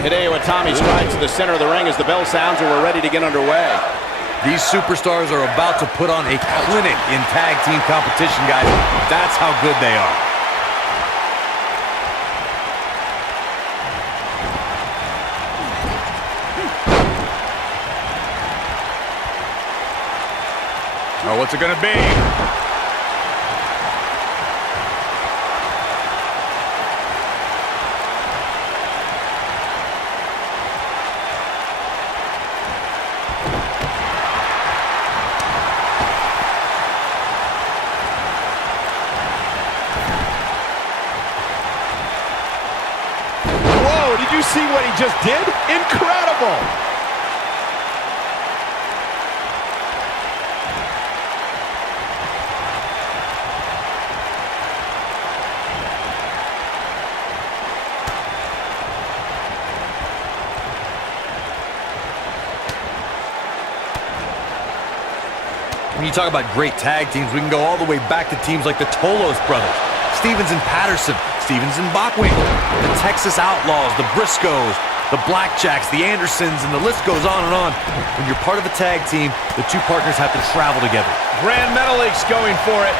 Hideo Itami strides to the center of the ring as the bell sounds and we're ready to get underway. These superstars are about to put on a clinic in tag team competition, guys. That's how good they are. Oh, what's it gonna be? Did you see what he just did? Incredible! When you talk about great tag teams, we can go all the way back to teams like the Tolos brothers, Stevens and Patterson, Stevens and Bockwinkel, the Texas Outlaws, the Briscoes, the Blackjacks, the Andersons, and the list goes on and on. When you're part of a tag team, the two partners have to travel together. Grand Metalik's going for it.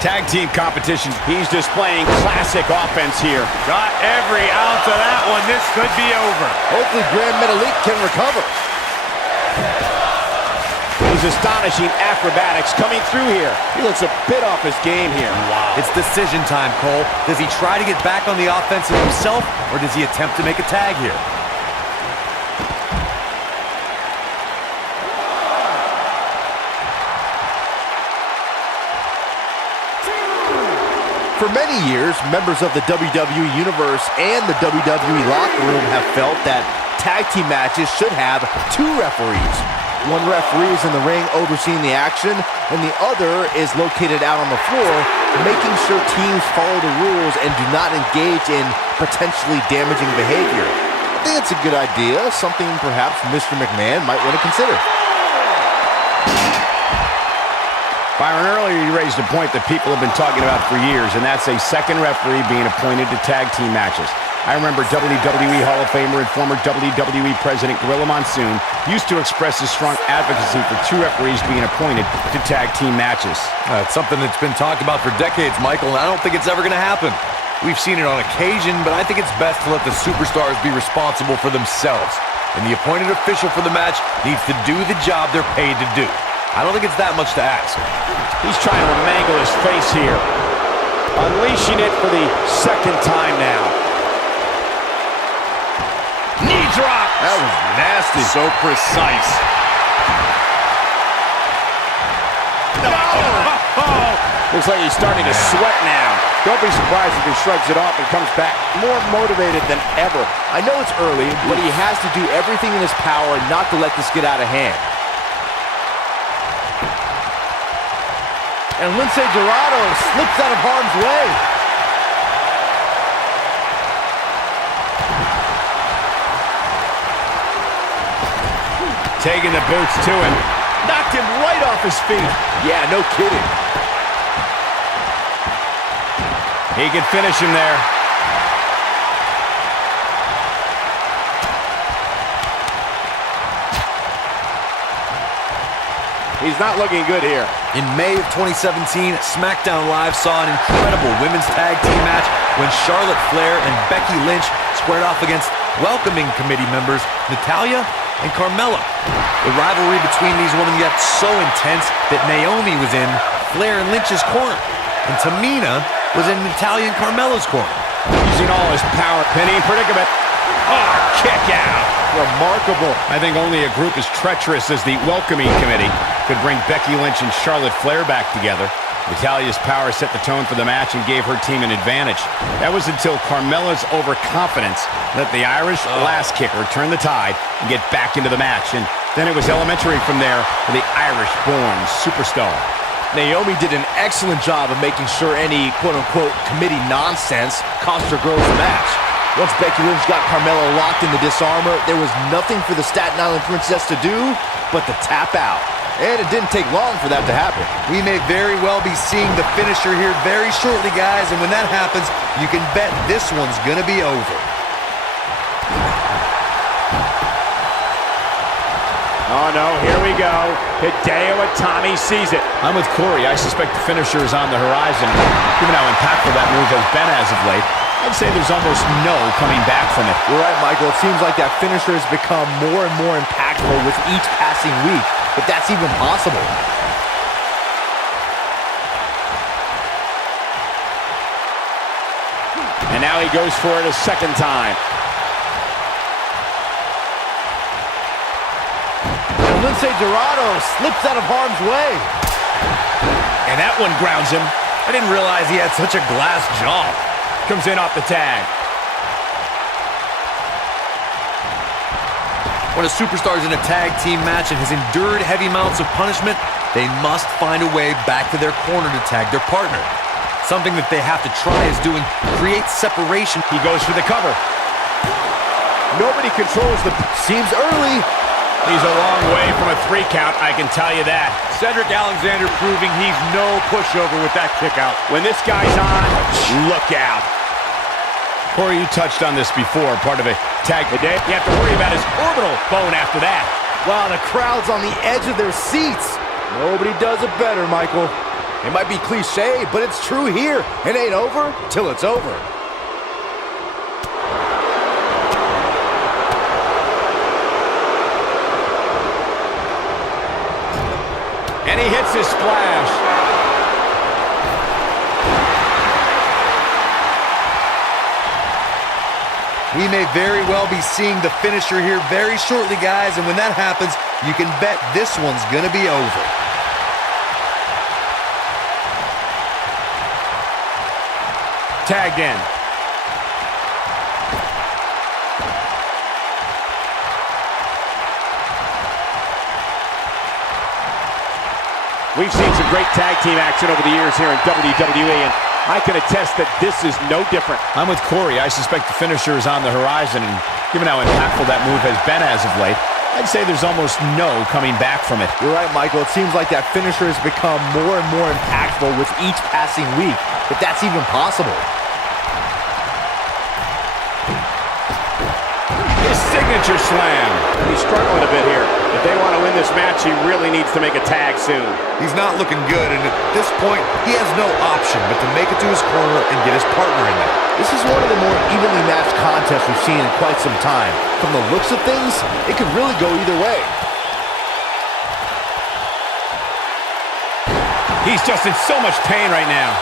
Tag team competition. He's displaying classic offense here. Got every ounce of that one. This could be over. Hopefully Grand Metalik can recover. His astonishing acrobatics coming through here. He looks a bit off his game here. Wow. It's decision time, Cole. Does he try to get back on the offensive himself, or does he attempt to make a tag here? For many years, members of the WWE Universe and the WWE locker room have felt that tag team matches should have two referees. One referee is in the ring overseeing the action, and the other is located out on the floor, making sure teams follow the rules and do not engage in potentially damaging behavior. I think it's a good idea, something perhaps Mr. McMahon might want to consider. Byron, earlier you raised a point that people have been talking about for years, and that's a second referee being appointed to tag team matches. I remember WWE Hall of Famer and former WWE President Gorilla Monsoon used to express his strong advocacy for two referees being appointed to tag team matches. It's something that's been talked about for decades, Michael, and I don't think it's ever going to happen. We've seen it on occasion, but I think it's best to let the superstars be responsible for themselves. And the appointed official for the match needs to do the job they're paid to do. I don't think it's that much to ask. He's trying to mangle his face here. Unleashing it for the second time now. Knee drop. That was nasty. So precise. No! Looks like he's starting to sweat now. Don't be surprised if he shrugs it off and comes back more motivated than ever. I know it's early, but he has to do everything in his power not to let this get out of hand. And Lince Dorado slips out of harm's way. Taking the boots to him. Knocked him right off his feet. Yeah, no kidding. He can finish him there. He's not looking good here. In May of 2017, SmackDown Live saw an incredible women's tag team match when Charlotte Flair and Becky Lynch squared off against welcoming committee members Natalya and Carmella. The rivalry between these women got so intense that Naomi was in Flair and Lynch's corner, and Tamina was in Natalya and Carmella's corner. Using all his power, pinning predicament. Oh, kick out. Remarkable. I think only a group as treacherous as the welcoming committee could bring Becky Lynch and Charlotte Flair back together. Natalya's power set the tone for the match and gave her team an advantage. That was until Carmella's overconfidence let the Irish lass kicker turn the tide and get back into the match. And then it was elementary from there for the Irish-born superstar. Naomi did an excellent job of making sure any quote-unquote committee nonsense cost her girls the match. Once Becky Lynch got Carmella locked in the disarmor, there was nothing for the Staten Island Princess to do but to tap out. and it didn't take long for that to happen. We may very well be seeing the finisher here very shortly, guys, and when that happens, you can bet this one's gonna be over. Oh no, here we go. Hideo Itami sees it. I'm with Corey. I suspect the finisher is on the horizon. Given how impactful that move has been as of late, I'd say there's almost no coming back from it. You're right, Michael. It seems like that finisher has become more and more impactful with each passing week, if that's even possible. And now he goes for it a second time. Lince Dorado slips out of harm's way. And that one grounds him. I didn't realize he had such a glass jaw. Comes in off the tag. When a superstar is in a tag team match and has endured heavy amounts of punishment, they must find a way back to their corner to tag their partner. Something that they have to try is doing create separation. He goes for the cover. Nobody controls the... Seems early. He's a long way from a 3 count, I can tell you that. Cedric Alexander proving he's no pushover with that kick out. When this guy's on, look out. Corey, you touched on this before, part of a tag today. You have to worry about his orbital bone after that. Wow, the crowd's on the edge of their seats. Nobody does it better, Michael. It might be cliche, but it's true here. It ain't over till it's over. And he hits his splash. We may very well be seeing the finisher here very shortly, guys, and when that happens, you can bet this one's gonna be over. Tagged in. We've seen some great tag team action over the years here in WWE, and I can attest that this is no different. I'm with Corey. I suspect the finisher is on the horizon, and given how impactful that move has been as of late, I'd say there's almost no coming back from it. You're right, Michael. It seems like that finisher has become more and more impactful with each passing week, if that's even possible. His signature slam. He's struggling a bit here. If they want to win this match, he really needs to make a tag soon. He's not looking good, and at this point, he has no option but to make it to his corner and get his partner in there. This is one of the more evenly matched contests we've seen in quite some time. From the looks of things, it could really go either way. He's just in so much pain right now.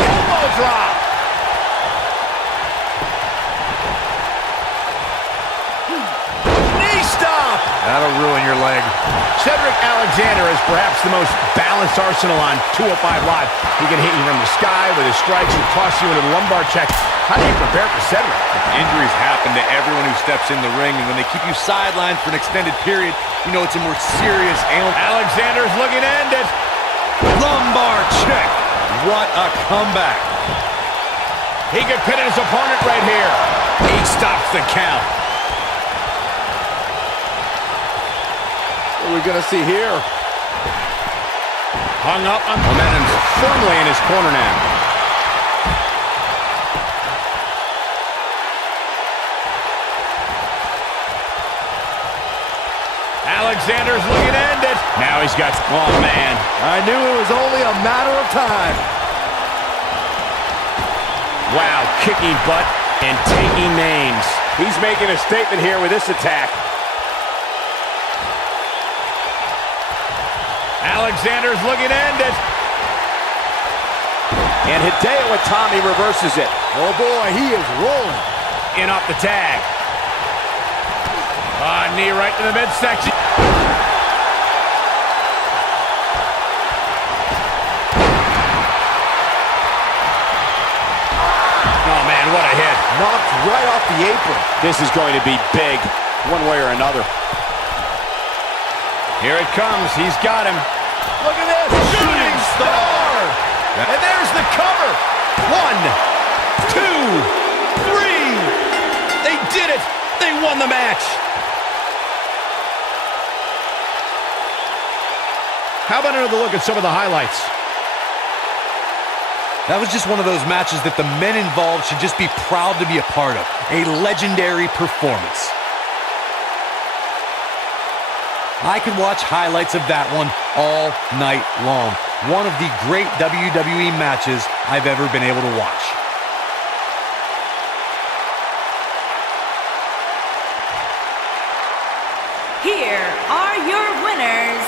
Elbow drop. Knee stop. That'll ruin your leg. Cedric Alexander is perhaps the most balanced arsenal on 205 Live. He can hit you from the sky with his strikes and toss you into the lumbar check. How do you prepare for Cedric? Injuries happen to everyone who steps in the ring, and when they keep you sidelined for an extended period, you know it's a more serious ailment. Alexander's looking to end it. Lumbar check. What a comeback. He could pin his opponent right here. He stops the count. What are we going to see here? Hung up on momentum's firmly in his corner now. Alexander's looking to end it. Now he's got, oh man. I knew it was only a matter of time. Wow, kicking butt and taking names. He's making a statement here with this attack. Alexander's looking to end it. And Hideo Itami reverses it. Oh boy, he is rolling. In off the tag. Knee right to the midsection. Oh man, what a hit. Knocked right off the apron. This is going to be big, one way or another. Here it comes. He's got him. Look at this. Shooting star. And there's the cover. 1, 2, 3. They did it. They won the match. How about another look at some of the highlights? That was just one of those matches that the men involved should just be proud to be a part of. A legendary performance. I could watch highlights of that one all night long. One of the great WWE matches I've ever been able to watch. Here are your winners,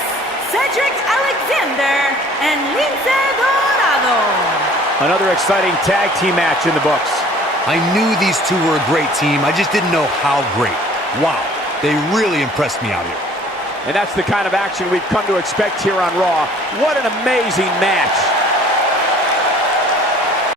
Cedric Alexander and Lince Dorado. Another exciting tag team match in the books. I knew these two were a great team. I just didn't know how great. Wow, they really impressed me out here. And that's the kind of action we've come to expect here on Raw. What an amazing match.